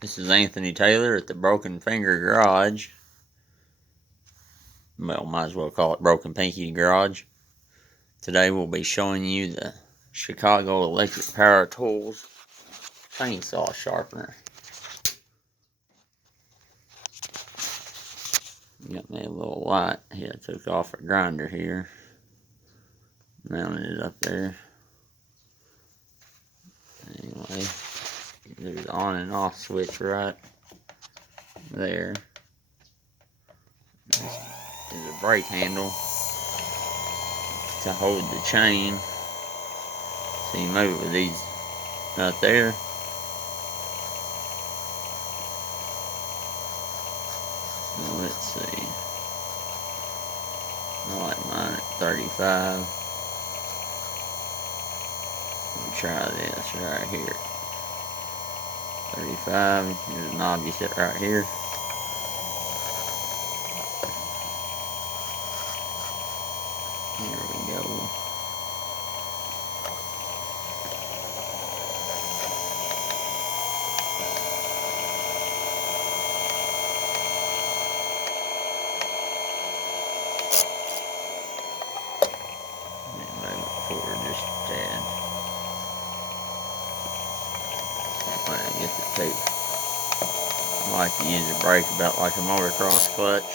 This is Anthony Taylor at the Broken Finger Garage. Well, might as well call it Broken Pinky Garage. Today we'll be showing you the Chicago Electric Power Tools chainsaw sharpener. Got me a little light here. I took off a grinder here. Mounted it up there. Anyway, there's the on and off switch right there. This is a brake handle to hold the chain. So you move it with these right there. Now let's see. I like mine at 35. Let me try this right here. 35. Here's a knob you set right here. Here we go. Move it forward just a tad. I get the tape. I like to use a brake about like a motocross clutch.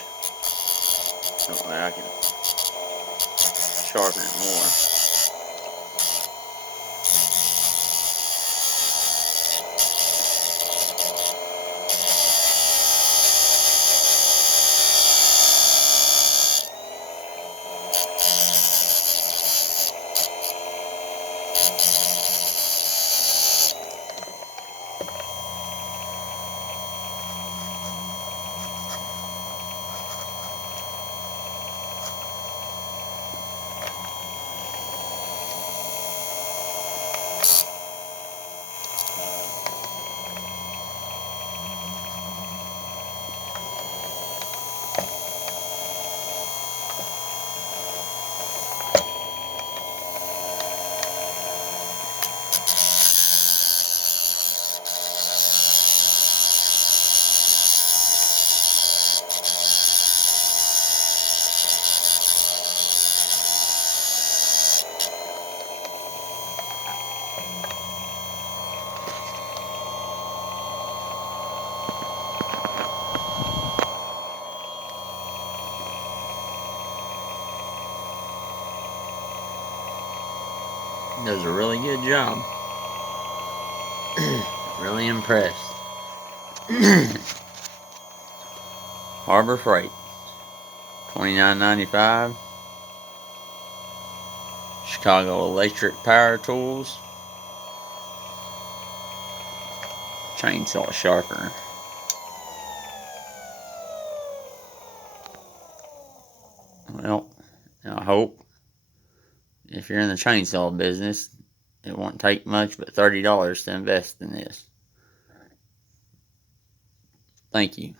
That way I can sharpen it more. Does a really good job. Really impressed. Harbor Freight, $29.95. Chicago Electric Power Tools chainsaw sharpener. Well, I hope if you're in the chainsaw business, it won't take much but $30 to invest in this. Thank you.